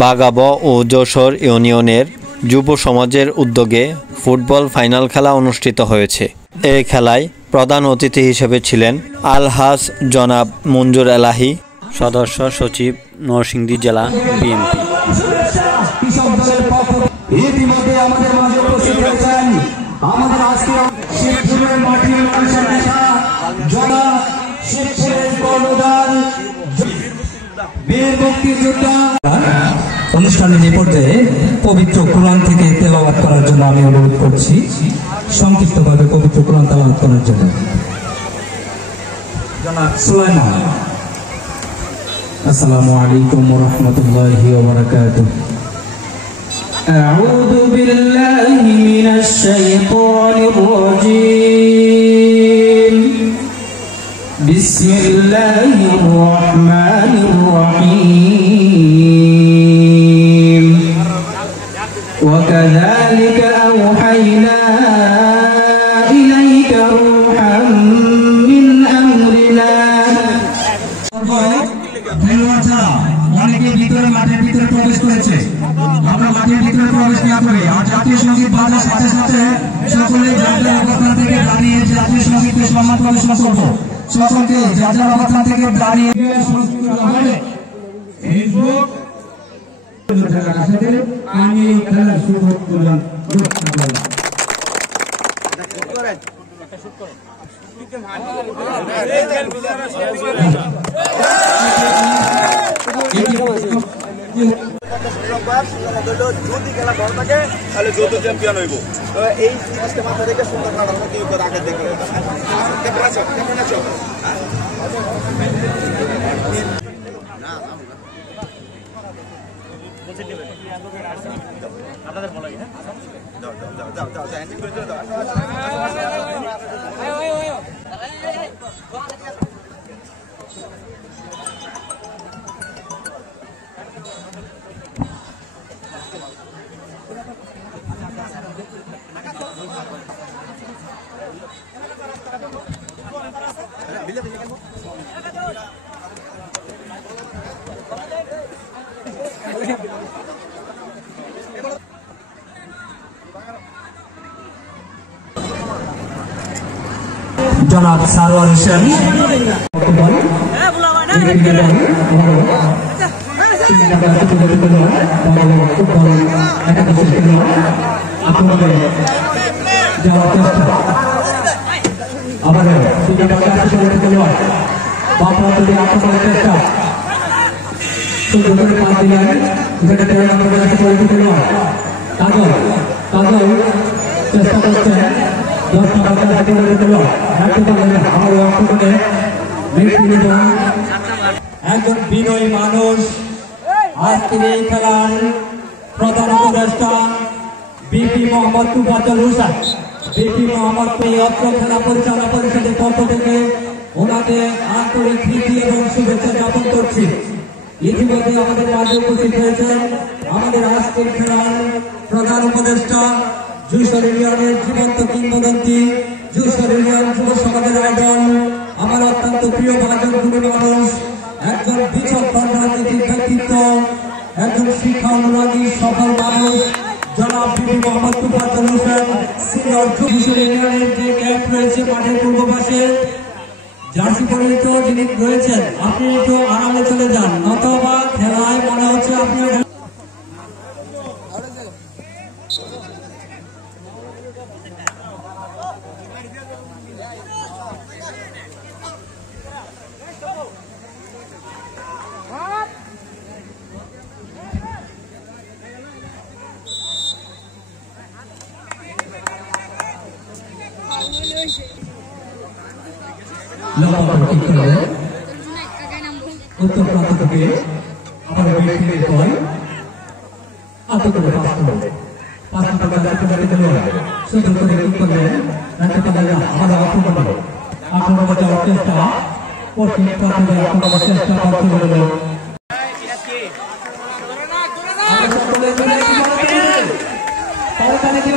বাগাবো ও যশোর ইউনিয়নের যুব সমাজের উদ্যোগে ফুটবল ফাইনাল খেলা অনুষ্ঠিত হয়েছে। এই খেলায় প্রধান অতিথি হিসেবে ছিলেন আলহাজ জনাব মঞ্জুর এলাহি, সদস্য সচিব, নরসিংদী জেলা বিএনপি। অনুষ্ঠানের এই পর্যায়ে পবিত্র কোরআন থেকে তেলাওয়াত করার জন্য আমি অনুরোধ করছি, সংক্ষিপ্তভাবে পবিত্র কোরআন তেলাওয়াত করার জন্য জনাব সুলাইমান। আসসালামু আলাইকুম ওয়া রাহমাতুল্লাহি ওয়া বারাকাতুহু। আউযু বিল্লাহি মিনাশ শাইতানির রাজীম। বিসমিল্লাহির রাহমানির রাহিম। وكذلك أوحينا إليك روحا من أمرنا। অনেকে ভিতরে মাঠের ভিতরে প্রবেশ করেছে, আমরা মাঠের ভিতরে প্রবেশ না করে আর জাতীয় সঙ্গীত বাজার সাথে সাথে সকলে যার যার অবস্থান থেকে দাঁড়িয়ে জাতীয় সঙ্গীতের সম্মান প্রদর্শন করব। সকলকে যার যার অবস্থান থেকে দাঁড়িয়ে ফেসবুক আমি খেলার শুভ উদ্বোধন যদি খেলা ভালো থাকে তাহলে যৌথ চ্যাম্পিয়ন হইব। এই জিনিসটা মাথা রেখে সুন্দর নাটক কি করে আগে দেখে কেমন আছো কেমন আছো আপনাদের বলা গিয়ে দাও দাও দাও দাও দাও এন্ট্রি করে দাও। জনাব সারোয়ার হোসেন চেষ্টা করছেন একজন বিনয়ী মানুষ। আজকের এই খেলার প্রধান উপদেষ্টা বিপি মোহাম্মদ তুফাজ্জল হোসেন, বিপি মোহাম্মদ অত্র খেলা পরিচালনা পরিষদের পক্ষ থেকে ওনাকে আন্তরিক প্রীতি এবং শুভেচ্ছা জ্ঞাপন করছি। ইতিমধ্যে আমাদের মাঝে উপস্থিত হয়েছেন আমাদের আজকের খেলার প্রধান উপদেষ্টা, যশোর ইউনিয়নের জীবন্ত কিংবদন্তি, যশোর ইউনিয়ন যুব সমাজের আইডল, আমার অত্যন্ত প্রিয় ভাজন গুণী মানুষ, একজন বিচক্ষণ রাজনৈতিক ব্যক্তিত্ব, একজন শিক্ষা অনুরাগী সফল মানুষ, জনাব বিপি মোহাম্মদ তুফাজ্জল হোসেন সিনিয়র। যশোর ইউনিয়নের যে ক্যাম্প রয়েছে মাঠের পূর্ব পাশে জার্সি পরিহিত যিনি রয়েছেন, আপনি একটু আরামে চলে যান, নতবা খেলায় মনে হচ্ছে আপনি উত্তর প্রান্ত থেকে আবার বেশির পর আতো করে পাঁচ টাকা সুন্দর করে কি করলেন আমাদের আক্রমণ যাওয়ার চেষ্টা পশ্চিম প্রান্তে আক্রমণের চেষ্টা করতে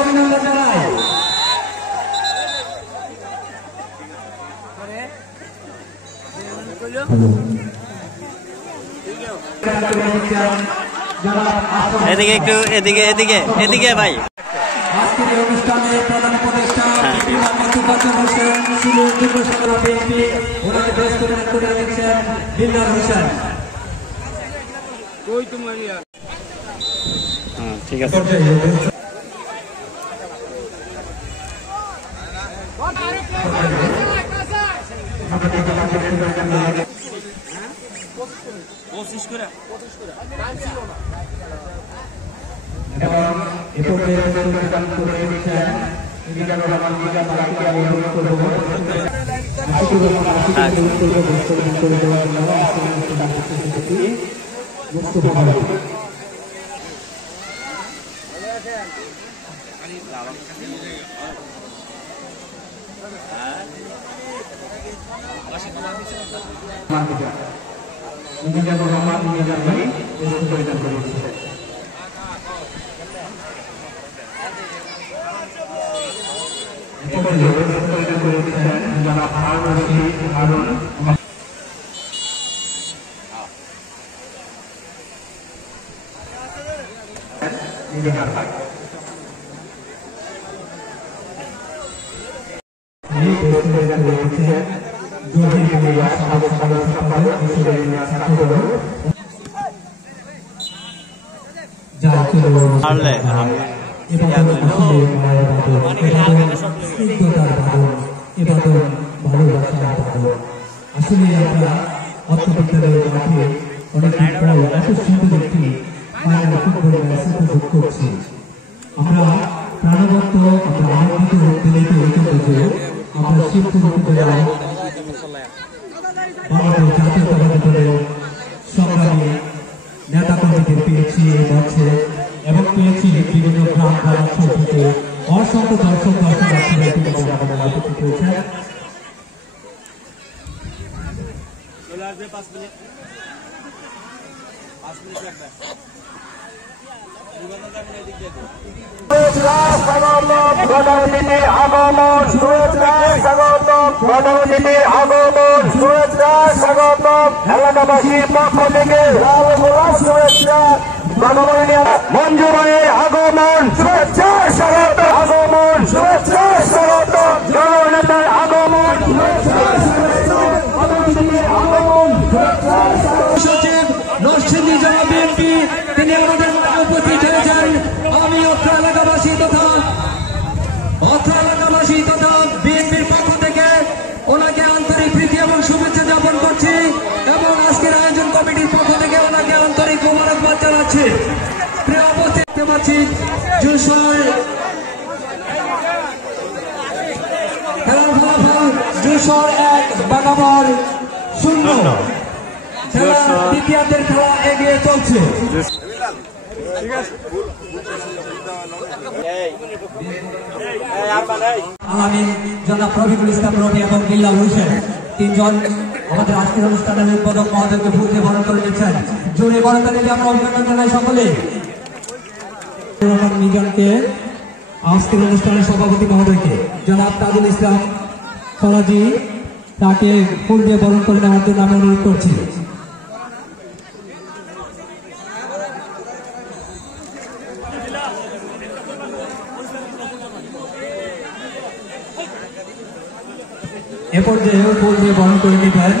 অভিনন্দন জানাই। এদিকে একটু এদিকে এদিকে এদিকে ভাই। আজকের এই অনুষ্ঠানে প্রধান উপদেষ্টা মোহাম্মদ তুফাজ্জল হোসেন, সিনিয়র যুগ্ম সাধারণ বিএনপি, ওনাকে বেশ করে দিচ্ছেন দিলদার হোসেন। ঠিক আছে। আসলে আমরা অত্যাধুনিক মাঠে অনেকদিন পর এত সুন্দর একটি ফাইনাল ফুটবল ম্যাচ উপভোগ করছি। আমরা প্রাণবন্ত, আমরা আনন্দিত উদ্বেলিত যে আমরা শিবপুর উপজেলায় বাংলাদেশ জাতীয়তাবাদী দলের সংগ্রামী নেতা কর্মীদের পেয়েছি এই মঞ্চে, এবং পেয়েছি বিভিন্ন গ্রাম গ্রামাঞ্চল থেকে অসংখ্য দর্শনার্থীরা আমাদের উপস্থিত হয়েছেন। এলাকাবাসীর পক্ষ থেকে শুভেচ্ছা, মঞ্জু ভাইয়ের আগমন, শুভেচ্ছা স্বাগত, আগমন, শুভেচ্ছা স্বাগত, জননেতার আগমন, সচিব নরসিংদী জেলা বিএনপি তিনি আমাদের মাঝে উপস্থিত হয়েছেন। আমি অত্র এলাকাবাসী তথা বিএনপির পক্ষ থেকে ওনাকে আন্তরিক প্রীতি এবং শুভেচ্ছা জ্ঞাপন করছি, এবং আজকের আয়োজন কমিটির পক্ষ থেকে ওনাকে আন্তরিক মোবারকবাদ জানাচ্ছি। প্রিয় উপস্থিত দেখতে পাচ্ছি যশোর খেলার ফলাফল 1 বাগাবর 0। দ্বিতীয়ার্ধের খেলা এগিয়ে চলছে। আলামিন, জনাব রফিকুল ইসলাম রবি এবং বিল্লাল হোসেন তিনজন আমাদের আজকের অনুষ্ঠানের উদ্বোধক মহোদয়কে ফুল দিয়ে বরণ করে নিচ্ছেন। জোরে বরণতালি দিয়ে আমরা অভিনন্দন জানাই সকলে। মিজানকে, আজকের অনুষ্ঠানের সভাপতি মহোদয়কে, জনাব তাজুল ইসলাম ফরাজি, তাকে ফুল দিয়ে বরণ করে নেওয়ার জন্য আমি অনুরোধ করছি। এ পর্যায়ে ফুল দিয়ে বরণ করে নেবেন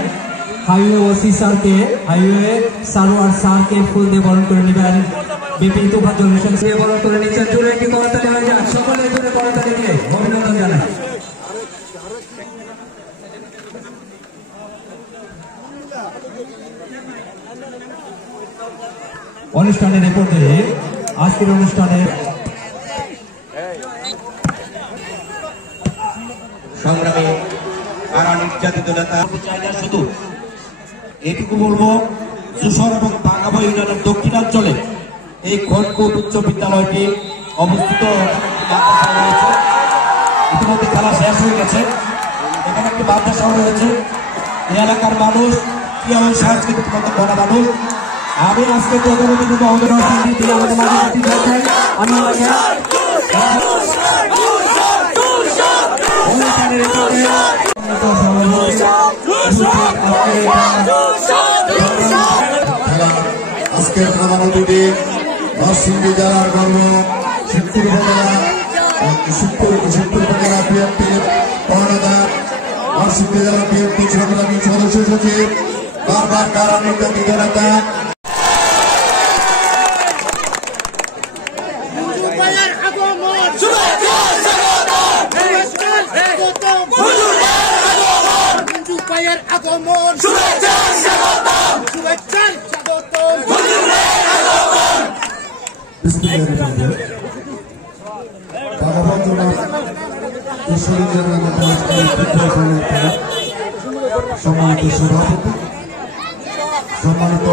হাইওয়ে ওসি স্যারকে, হাইওয়ে সারোয়ার স্যারকে ফুল দিয়ে বরণ করে নেবেন বিপি তুফাজ্জল হোসেন দিয়ে বরণ করে নিচ্ছেন। জোরে একটি করতালি হয়ে যান, সকলে জোরে করতালি দিয়ে অভিনন্দন জানাই। অনুষ্ঠানের এ পর্যায়ে আজকের অনুষ্ঠানে সংগ্রামী কারা নির্যাতিত নেতা শুধু এটুকু বলবো, যশোর এবং বাগাবো ইউনিয়নের দক্ষিণাঞ্চলে এই খড়কুট উচ্চ বিদ্যালয়টি অবস্থিত। ইতিমধ্যে খেলা শেষ হয়ে গেছে, এখানে একটি মাদ্রাসাও রয়েছে। এই এলাকার মানুষ কি এবং সাংস্কৃতিক মতো গণা মানুষ। আমি আজকে প্রধান অতিথি মহোদয় আমাদের মাঝে উপস্থিত হয়েছেন। আমি এখানে রেখে আজকের প্রধান অতিথি নরসিংদী জেলার গর্ব শিবপুর উপজেলা বিএনপির কর্ণধার নরসিংদী জেলা বিএনপি সংগ্রামী সদস্য সচিব বারবার কারানিত নেতা সম্মানিত সভাপতি সম্মানিত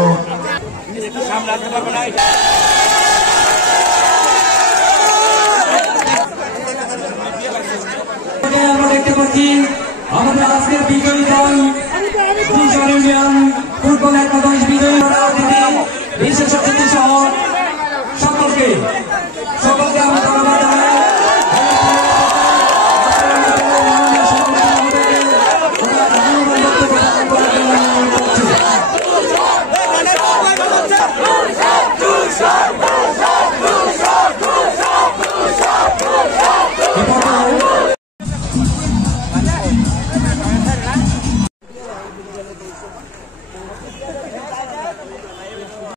আমরা দেখতে পাচ্ছি আমাদের আজকের বিজয়ী দল কিশোর ইউনিয়ন ফুটবল একাদশ বিজয়ী অতিথি বিশেষ অতিথি সহ সকলকে